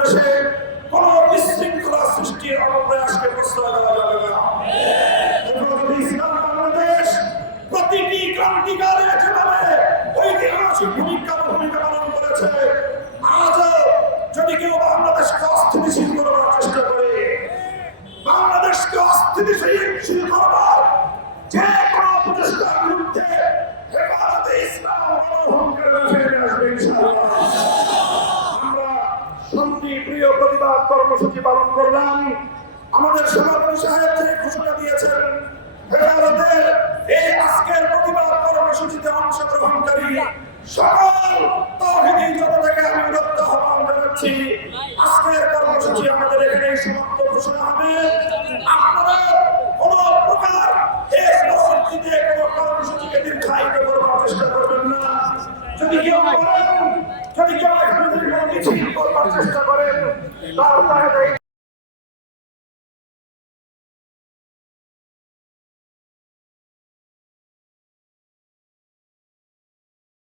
বাংলাদেশে কোন বিশৃঙ্খলা সৃষ্টির অপপ্রয়াসকে প্রশ্রয় দেওয়া যাবে না। ইসলাম বাংলাদেশ প্রতিটি ক্রান্তিকালে যেভাবে ঐতিহাসিক ভূমিকা ভূমিকা পালন করেছে, আজও যদি কেউ বাংলাদেশকে অস্থিতিশীল করবার শান্তি প্রতিবাদ কর্মসূচি পালন করলাম। আমাদের সভাপতি সাহেব যে ঘোষণা দিয়েছেন হেফাজতের এই আজকের কর্মসূচিতে অংশগ্রহণকারী সকল তৌহিদি জনতাকে আমি উদত্ত আহ্বান কর্মসূচি আমাদের সমাপ্ত ঘোষণা হবে। আপনারা কোন প্রকার দেশ পরবর্তীতে কোন কর্মসূচিকে দীর্ঘায়িত করবার চেষ্টা করবেন না। যদি কেউ করেন যদি কেউ এখানে মিছিল করবার চেষ্টা করেন তার